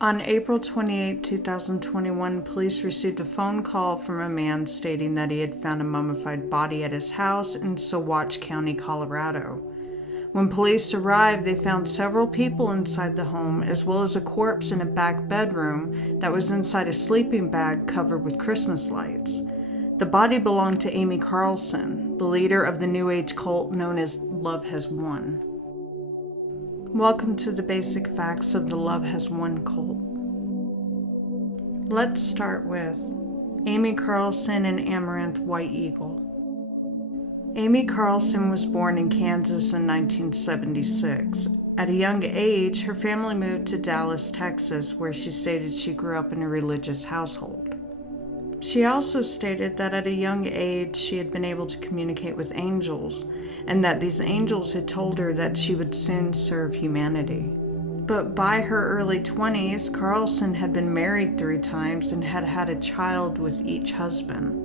On April 28, 2021, police received a phone call from a man stating that he had found a mummified body at his house in Saguache County, Colorado. When police arrived, they found several people inside the home, as well as a corpse in a back bedroom that was inside a sleeping bag covered with Christmas lights. The body belonged to Amy Carlson, the leader of the New Age cult known as Love Has Won. Welcome to the basic facts of the Love Has Won cult. Let's start with Amy Carlson and Amaranth White Eagle. Amy Carlson was born in Kansas in 1976. At a young age, her family moved to Dallas, Texas, where she stated she grew up in a religious household. She also stated that at a young age she had been able to communicate with angels, and that these angels had told her that she would soon serve humanity. But by her early 20s, Carlson had been married 3 times and had had a child with each husband.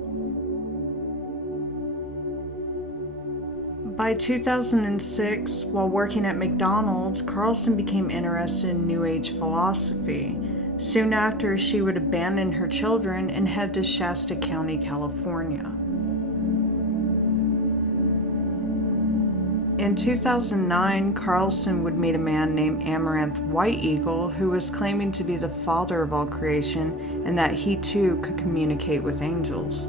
By 2006, while working at McDonald's, Carlson became interested in New Age philosophy. Soon after, she would abandon her children and head to Shasta County, California. In 2009, Carlson would meet a man named Amaranth White Eagle, who was claiming to be the father of all creation and that he too could communicate with angels.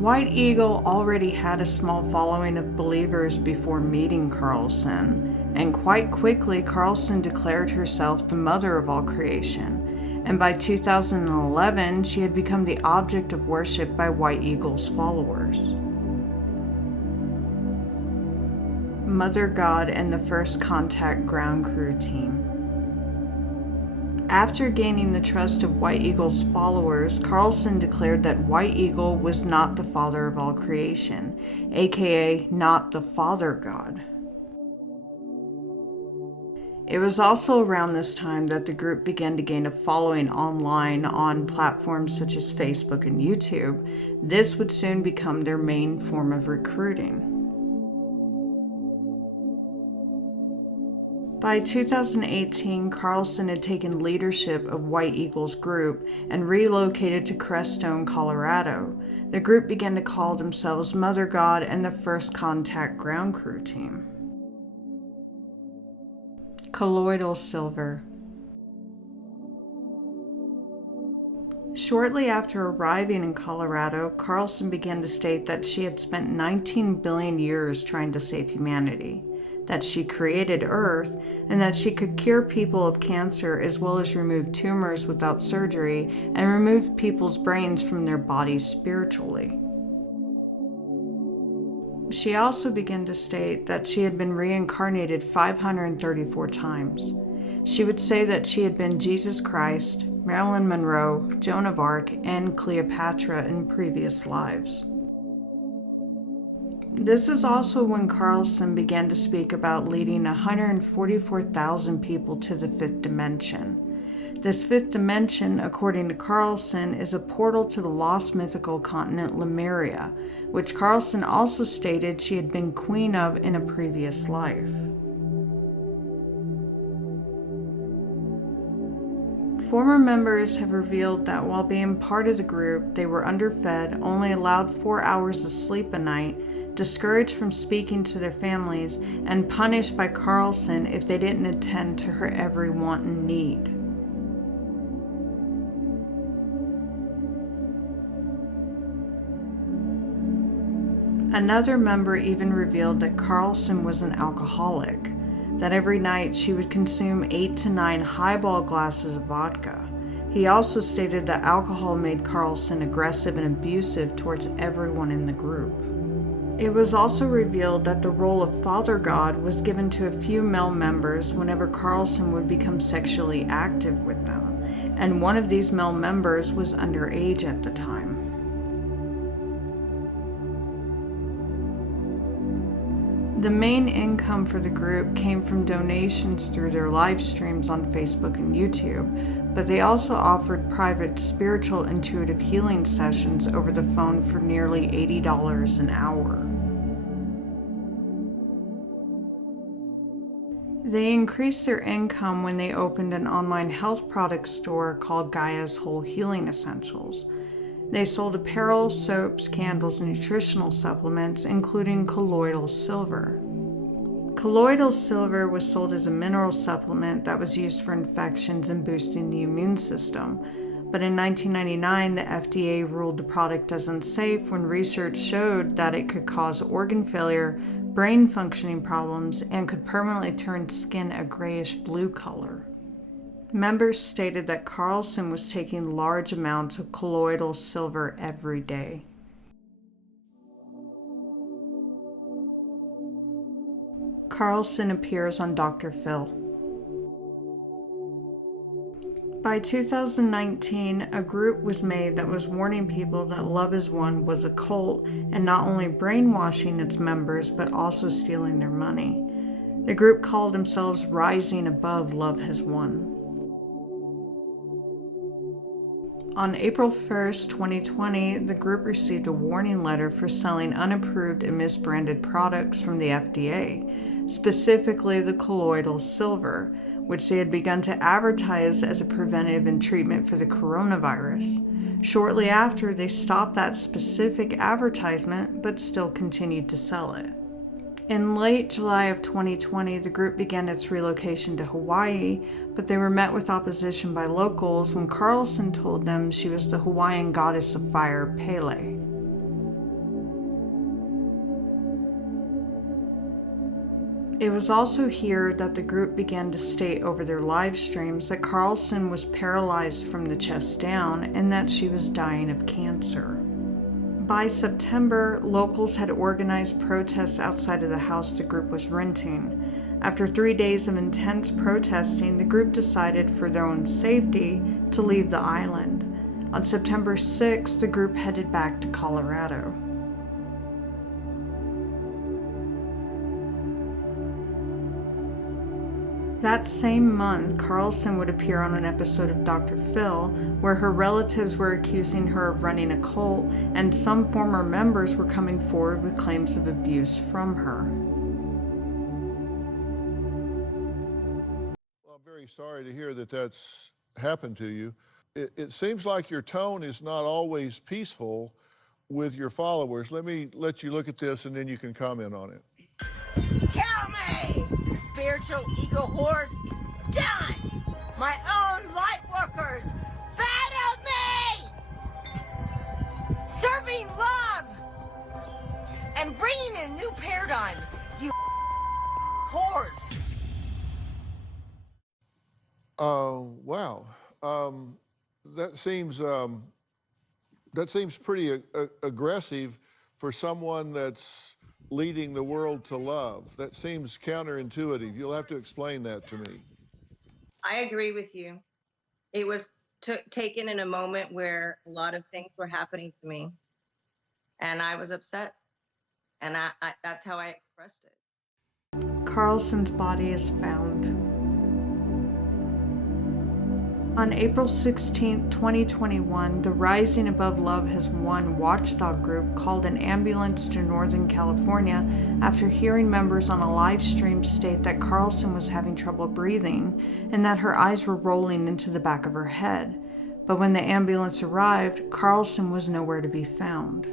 White Eagle already had a small following of believers before meeting Carlson, and quite quickly Carlson declared herself the mother of all creation, and by 2011 she had become the object of worship by White Eagle's followers. Mother God and the First Contact Ground Crew Team. After gaining the trust of White Eagle's followers, Carlson declared that White Eagle was not the father of all creation, aka not the Father God. It was also around this time that the group began to gain a following online on platforms such as Facebook and YouTube. This would soon become their main form of recruiting. By 2018, Carlson had taken leadership of White Eagle's group and relocated to Crestone, Colorado. The group began to call themselves Mother God and the First Contact Ground Crew Team. Colloidal silver. Shortly after arriving in Colorado, Carlson began to state that she had spent 19 billion years trying to save humanity, that she created Earth, and that she could cure people of cancer as well as remove tumors without surgery and remove people's brains from their bodies spiritually. She also began to state that she had been reincarnated 534 times. She would say that she had been Jesus Christ, Marilyn Monroe, Joan of Arc, and Cleopatra in previous lives. This is also when Carlson began to speak about leading 144,000 people to the 5th dimension. This 5th dimension, according to Carlson, is a portal to the lost mythical continent Lemuria, which Carlson also stated she had been queen of in a previous life. Former members have revealed that while being part of the group, they were underfed, only allowed 4 hours of sleep a night, discouraged from speaking to their families, and punished by Carlson if they didn't attend to her every want and need. Another member even revealed that Carlson was an alcoholic, that every night she would consume 8 to 9 highball glasses of vodka. He also stated that alcohol made Carlson aggressive and abusive towards everyone in the group. It was also revealed that the role of Father God was given to a few male members whenever Carlson would become sexually active with them, and one of these male members was underage at the time. The main income for the group came from donations through their live streams on Facebook and YouTube, but they also offered private spiritual intuitive healing sessions over the phone for nearly $80 an hour. They increased their income when they opened an online health product store called Gaia's Whole Healing Essentials. They sold apparel, soaps, candles, and nutritional supplements, including colloidal silver. Colloidal silver was sold as a mineral supplement that was used for infections and boosting the immune system. But in 1999, the FDA ruled the product as unsafe when research showed that it could cause organ failure, brain functioning problems, and could permanently turn skin a grayish-blue color. Members stated that Carlson was taking large amounts of colloidal silver every day. Carlson appears on Dr. Phil. By 2019, a group was made that was warning people that Love Is One was a cult and not only brainwashing its members but also stealing their money. The group called themselves Rising Above Love Has Won. On April 1st, 2020, the group received a warning letter for selling unapproved and misbranded products from the FDA, specifically the colloidal silver, which they had begun to advertise as a preventive and treatment for the coronavirus. Shortly after, they stopped that specific advertisement, but still continued to sell it. In late July of 2020, the group began its relocation to Hawaii, but they were met with opposition by locals when Carlson told them she was the Hawaiian goddess of fire, Pele. It was also here that the group began to state over their live streams that Carlson was paralyzed from the chest down and that she was dying of cancer. By September, locals had organized protests outside of the house the group was renting. After 3 days of intense protesting, the group decided for their own safety to leave the island. On September 6th, the group headed back to Colorado. That same month, Carlson would appear on an episode of Dr. Phil, where her relatives were accusing her of running a cult, and some former members were coming forward with claims of abuse from her. Well, I'm very sorry to hear that that's happened to you. It seems like your tone is not always peaceful with your followers. Let me let you look at this and then you can comment on it. Kill me! Spiritual ego horse, done! My own light workers, battle me! Serving love! And bringing in a new paradigm, you whores! Wow. That seems pretty aggressive for someone that's leading the world to love. That seems counterintuitive. You'll have to explain that to me. I agree with you. It was taken in a moment where a lot of things were happening to me, and I was upset, and I that's how I expressed it. Carlson's body is found. On April 16, 2021, the Rising Above Love Has Won watchdog group called an ambulance to Northern California after hearing members on a live stream state that Carlson was having trouble breathing and that her eyes were rolling into the back of her head. But when the ambulance arrived, Carlson was nowhere to be found.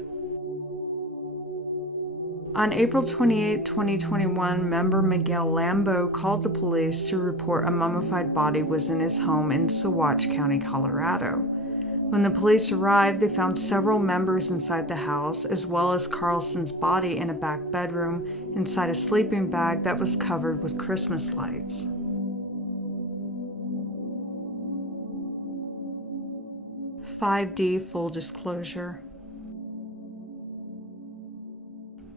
On April 28, 2021, member Miguel Lambo called the police to report a mummified body was in his home in Saguache County, Colorado. When the police arrived, they found several members inside the house, as well as Carlson's body in a back bedroom inside a sleeping bag that was covered with Christmas lights. "5D full disclosure.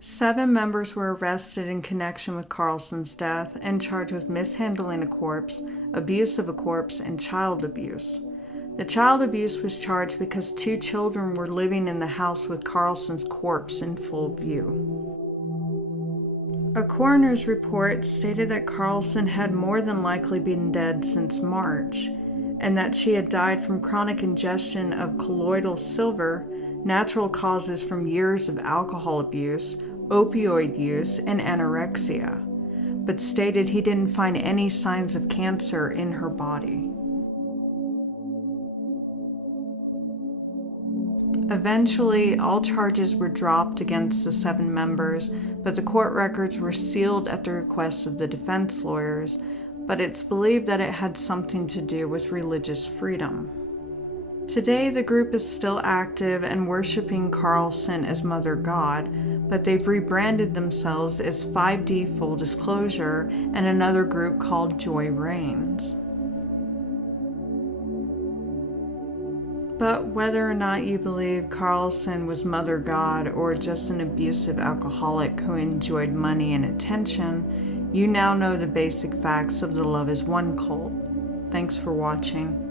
7 members were arrested in connection with Carlson's death and charged with mishandling a corpse, abuse of a corpse, and child abuse. The child abuse was charged because 2 children were living in the house with Carlson's corpse in full view. A coroner's report stated that Carlson had more than likely been dead since March, and that she had died from chronic ingestion of colloidal silver, natural causes from years of alcohol abuse, opioid use, and anorexia. but stated he didn't find any signs of cancer in her body. Eventually, all charges were dropped against the 7 members, but the court records were sealed at the request of the defense lawyers, but it's believed that it had something to do with religious freedom. Today, the group is still active and worshiping Carlson as Mother God, but they've rebranded themselves as 5D Full Disclosure and another group called Joy Reigns. But whether or not you believe Carlson was Mother God or just an abusive alcoholic who enjoyed money and attention, you now know the basic facts of the Love is One cult. Thanks for watching.